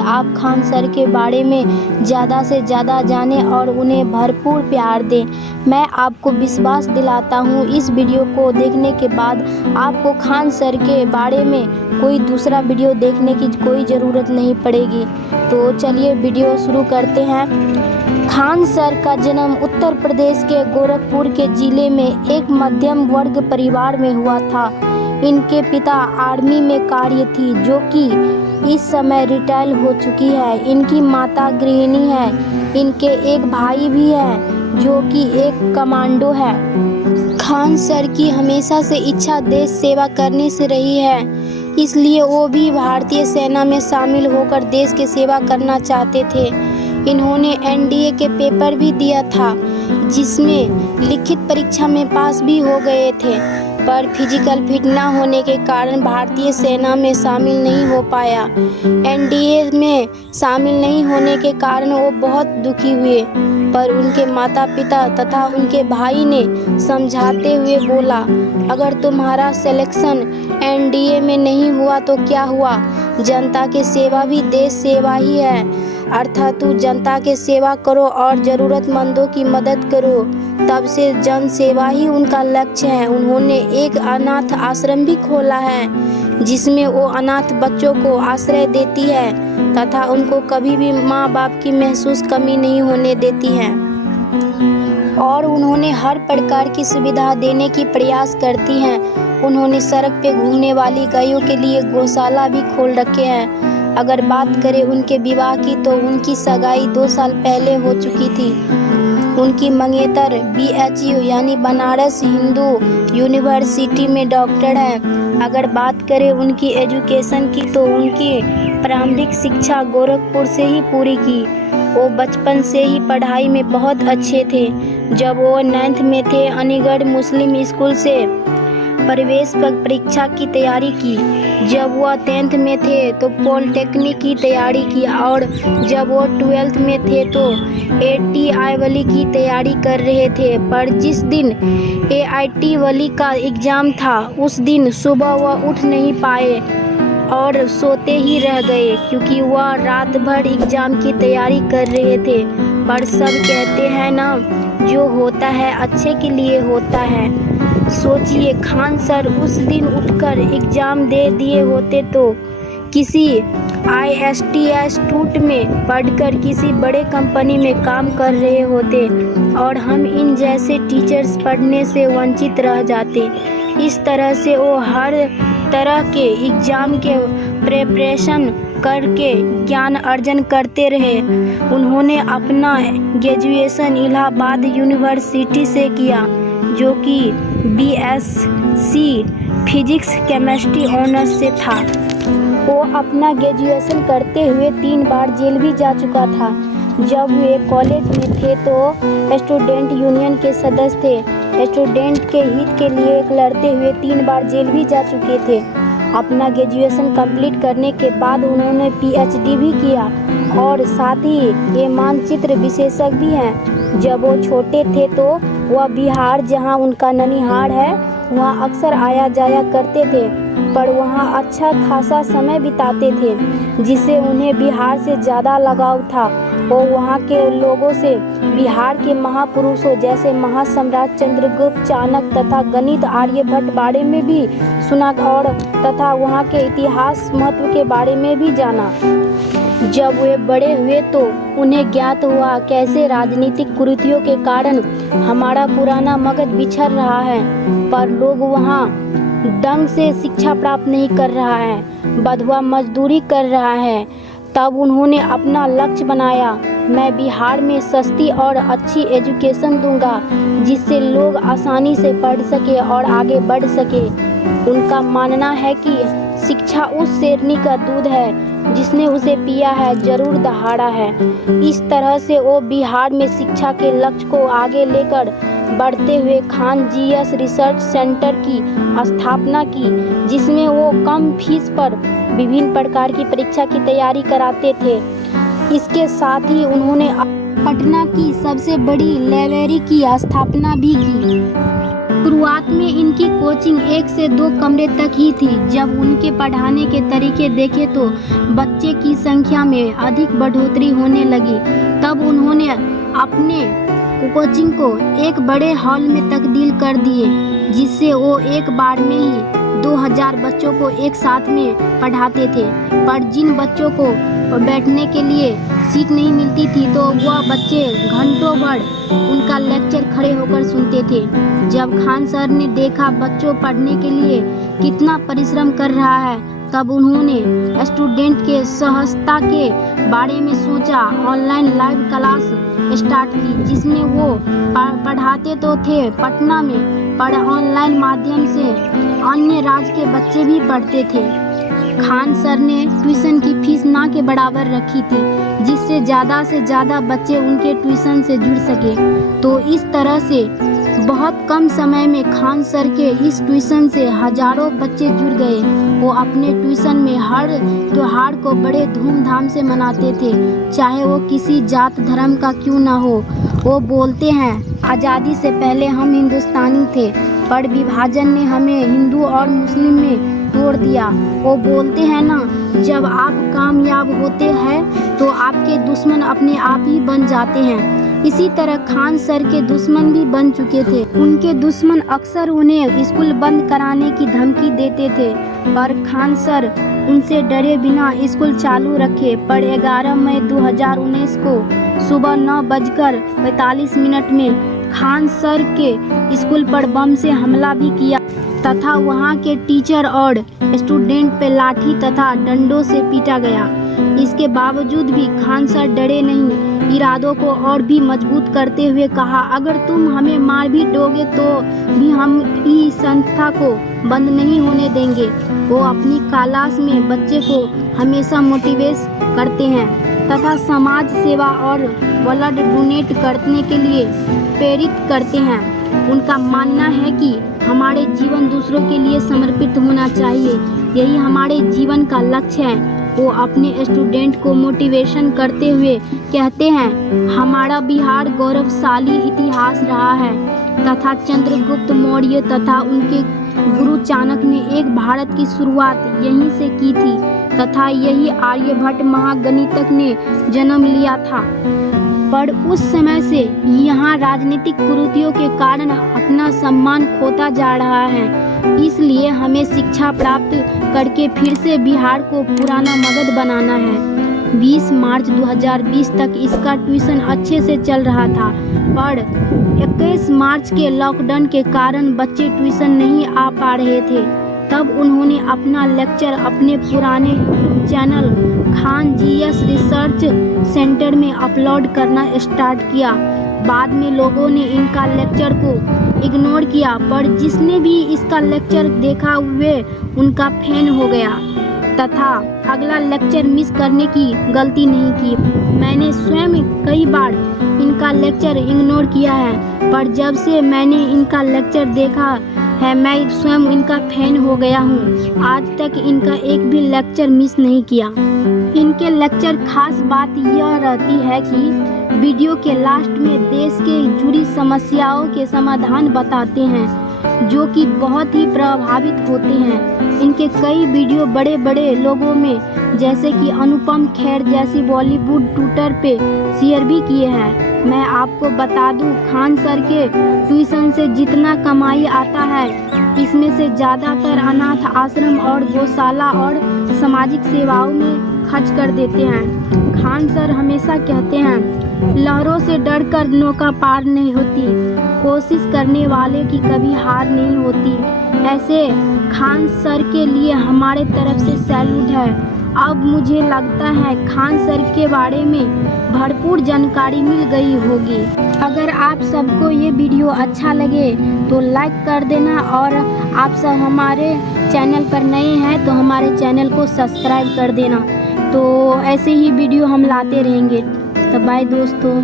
आप खान सर के बारे में ज़्यादा से ज़्यादा जानें और उन्हें भरपूर प्यार दें। मैं आपको विश्वास दिलाता हूँ इस वीडियो को देखने के बाद आपको खान सर के बारे में कोई दूसरा वीडियो देखने की कोई ज़रूरत नहीं पड़ेगी। तो चलिए वीडियो शुरू करते हैं। खान सर का जन्म उत्तर प्रदेश के गोरखपुर के ज़िले में एक मध्यम वर्ग परिवार में हुआ था। इनके पिता आर्मी में कार्य थी, जो कि इस समय रिटायर हो चुकी है। इनकी माता गृहिणी है। इनके एक भाई भी है जो कि एक कमांडो है। खान सर की हमेशा से इच्छा देश सेवा करने से रही है, इसलिए वो भी भारतीय सेना में शामिल होकर देश की सेवा करना चाहते थे। इन्होंने एनडीए के पेपर भी दिया था, जिसमें लिखित परीक्षा में पास भी हो गए थे, पर फिजिकल फिट न होने के कारण भारतीय सेना में शामिल नहीं हो पाया। एनडीए में शामिल नहीं होने के कारण वो बहुत दुखी हुए, पर उनके माता पिता तथा उनके भाई ने समझाते हुए बोला, अगर तुम्हारा सिलेक्शन एनडीए में नहीं हुआ तो क्या हुआ, जनता की सेवा भी देश सेवा ही है। अर्थात जनता की सेवा करो और ज़रूरतमंदों की मदद करो, तब से जन सेवा ही उनका लक्ष्य है। उन्होंने एक अनाथ आश्रम भी खोला है, जिसमें वो अनाथ बच्चों को आश्रय देती है तथा उनको कभी भी माँ बाप की महसूस कमी नहीं होने देती है, और उन्होंने हर प्रकार की सुविधा देने की प्रयास करती हैं। उन्होंने सड़क पे घूमने वाली गायों के लिए गौशाला भी खोल रखे हैं। अगर बात करें उनके विवाह की, तो उनकी सगाई 2 साल पहले हो चुकी थी। उनकी मंगेतर BHU यानी बनारस हिंदू यूनिवर्सिटी में डॉक्टर है। अगर बात करें उनकी एजुकेशन की, तो उनकी प्रारंभिक शिक्षा गोरखपुर से ही पूरी की। वो बचपन से ही पढ़ाई में बहुत अच्छे थे। जब वो 9th में थे, अलीगढ़ मुस्लिम स्कूल से प्रवेश परीक्षा की तैयारी की। जब वह 10th में थे तो पॉलिटेक्निक की तैयारी की, और जब वो 12th में थे तो AIT वाली की तैयारी कर रहे थे। पर जिस दिन AIT वाली का एग्ज़ाम था, उस दिन सुबह वह उठ नहीं पाए और सोते ही रह गए, क्योंकि वह रात भर एग्ज़ाम की तैयारी कर रहे थे। पर सब कहते हैं ना, जो होता है अच्छे के लिए होता है। सोचिए, खान सर उस दिन उठकर एग्ज़ाम दे दिए होते तो किसी ISTS टूट में पढ़कर किसी बड़े कंपनी में काम कर रहे होते, और हम इन जैसे टीचर्स पढ़ने से वंचित रह जाते। इस तरह से वो हर तरह के एग्ज़ाम के प्रिपरेशन करके ज्ञान अर्जन करते रहे। उन्होंने अपना ग्रेजुएशन इलाहाबाद यूनिवर्सिटी से किया, जो कि BSc फिजिक्स केमिस्ट्री ऑनर्स से था। वो अपना ग्रेजुएशन करते हुए 3 बार जेल भी जा चुका था। जब वे कॉलेज में थे तो स्टूडेंट यूनियन के सदस्य थे। स्टूडेंट के हित के लिए लड़ते हुए 3 बार जेल भी जा चुके थे। अपना ग्रेजुएशन कंप्लीट करने के बाद उन्होंने PhD भी किया, और साथ ही ये मानचित्र विशेषज्ञ भी हैं। जब वो छोटे थे तो वह बिहार, जहां उनका ननिहाल है, वहां अक्सर आया जाया करते थे, पर वहां अच्छा खासा समय बिताते थे, जिससे उन्हें बिहार से ज़्यादा लगाव था। वो वहां के लोगों से बिहार के महापुरुषों जैसे महासम्राट चंद्रगुप्त, चाणक्य तथा गणित आर्यभट्ट बारे में भी सुना, और तथा वहां के इतिहास महत्व के बारे में भी जाना। जब वे बड़े हुए तो उन्हें ज्ञात हुआ कैसे राजनीतिक कुरीतियों के कारण हमारा पुराना मगध बिछड़ रहा है, पर लोग वहाँ ढंग से शिक्षा प्राप्त नहीं कर रहा है, बंधुआ मजदूरी कर रहा है। तब उन्होंने अपना लक्ष्य बनाया, मैं बिहार में सस्ती और अच्छी एजुकेशन दूंगा, जिससे लोग आसानी से पढ़ सके और आगे बढ़ सके। उनका मानना है कि शिक्षा उस शेरनी का दूध है, जिसने उसे पिया है जरूर दहाड़ा है। इस तरह से वो बिहार में शिक्षा के लक्ष्य को आगे लेकर बढ़ते हुए खान GS रिसर्च सेंटर की स्थापना की, जिसमें वो कम फीस पर विभिन्न प्रकार की परीक्षा की तैयारी कराते थे। इसके साथ ही उन्होंने पटना की सबसे बड़ी लाइब्रेरी की स्थापना भी की। शुरुआत में इनकी कोचिंग 1 से 2 कमरे तक ही थी। जब उनके पढ़ाने के तरीके देखे तो बच्चे की संख्या में अधिक बढ़ोतरी होने लगी। तब उन्होंने अपने कोचिंग को एक बड़े हॉल में तब्दील कर दिए, जिससे वो एक बार में ही 2000 बच्चों को एक साथ में पढ़ाते थे। पर जिन बच्चों को बैठने के लिए सीट नहीं मिलती थी तो वह बच्चे घंटों भर उनका लेक्चर खड़े होकर सुनते थे। जब खान सर ने देखा बच्चों पढ़ने के लिए कितना परिश्रम कर रहा है, तब उन्होंने स्टूडेंट के सहजता के बारे में सोचा। ऑनलाइन लाइव क्लास स्टार्ट की, जिसमें वो पढ़ाते तो थे पटना में, पर ऑनलाइन माध्यम से अन्य राज्य के बच्चे भी पढ़ते थे। खान सर ने ट्यूशन की फीस ना के बराबर रखी थी, जिससे ज़्यादा बच्चे उनके ट्यूशन से जुड़ सके। तो इस तरह से बहुत कम समय में खान सर के इस ट्यूशन से हजारों बच्चे जुड़ गए। वो अपने ट्यूशन में हर त्योहार को बड़े धूमधाम से मनाते थे, चाहे वो किसी जात धर्म का क्यों ना हो। वो बोलते हैं, आज़ादी से पहले हम हिंदुस्तानी थे, पर विभाजन ने हमें हिंदू और मुस्लिम में तोड़ दिया। वो बोलते हैं ना, जब आप कामयाब होते हैं तो आपके दुश्मन अपने आप ही बन जाते हैं। इसी तरह खान सर के दुश्मन भी बन चुके थे। उनके दुश्मन अक्सर उन्हें स्कूल बंद कराने की धमकी देते थे, पर खान सर उनसे डरे बिना स्कूल चालू रखे। पर 11 मई 2019 को सुबह 9:45 में खान सर के स्कूल पर बम से हमला भी किया तथा वहां के टीचर और स्टूडेंट पे लाठी तथा डंडों से पीटा गया। इसके बावजूद भी खान सर डरे नहीं, इरादों को और भी मजबूत करते हुए कहा, अगर तुम हमें मार भी दोगे तो भी हम इस संस्था को बंद नहीं होने देंगे। वो अपनी क्लास में बच्चे को हमेशा मोटिवेट करते हैं तथा समाज सेवा और ब्लड डोनेट करने के लिए प्रेरित करते हैं। उनका मानना है कि हमारे जीवन दूसरों के लिए समर्पित होना चाहिए, यही हमारे जीवन का लक्ष्य है। वो अपने स्टूडेंट को मोटिवेशन करते हुए कहते हैं, हमारा बिहार गौरवशाली इतिहास रहा है तथा चंद्रगुप्त मौर्य तथा उनके गुरु चाणक्य ने एक भारत की शुरुआत यहीं से की थी तथा यही आर्यभट्ट महागणितज्ञ ने जन्म लिया था। पर उस समय से यहाँ राजनीतिक कुरीतियों के कारण अपना सम्मान खोता जा रहा है। इसलिए हमें शिक्षा प्राप्त करके फिर से बिहार को पुराना मगध बनाना है। 20 मार्च 2020 तक इसका ट्यूशन अच्छे से चल रहा था, पर 21 मार्च के लॉकडाउन के कारण बच्चे ट्यूशन नहीं आ पा रहे थे। तब उन्होंने अपना लेक्चर अपने पुराने YouTube channel Khan GS research centre में अपलोड करना स्टार्ट किया। बाद में लोगों ने इनका लेक्चर को इग्नोर किया, पर जिसने भी इसका लेक्चर देखा वे उनका फैन हो गया तथा अगला लेक्चर मिस करने की गलती नहीं की। मैंने स्वयं कई बार इनका लेक्चर इग्नोर किया है, पर जब से मैंने इनका लेक्चर देखा है मैं स्वयं इनका फैन हो गया हूँ। आज तक इनका एक भी लेक्चर मिस नहीं किया। इनके लेक्चर खास बात यह रहती है कि वीडियो के लास्ट में देश के जुड़ी समस्याओं के समाधान बताते हैं, जो कि बहुत ही प्रभावित होते हैं। इनके कई वीडियो बड़े बड़े लोगों में जैसे कि अनुपम खेर जैसी बॉलीवुड ट्विटर पे शेयर भी किए हैं। मैं आपको बता दूं, खान सर के ट्यूशन से जितना कमाई आता है इसमें से ज़्यादातर अनाथ आश्रम और गौशाला और सामाजिक सेवाओं में खर्च कर देते हैं। खान सर हमेशा कहते हैं, लहरों से डरकर नौका पार नहीं होती, कोशिश करने वाले की कभी हार नहीं होती। ऐसे खान सर के लिए हमारे तरफ से सैल्यूट है। अब मुझे लगता है खान सर के बारे में भरपूर जानकारी मिल गई होगी। अगर आप सबको ये वीडियो अच्छा लगे तो लाइक कर देना, और आप सब हमारे चैनल पर नए हैं तो हमारे चैनल को सब्सक्राइब कर देना। तो ऐसे ही वीडियो हम लाते रहेंगे। तो बाय दोस्तों।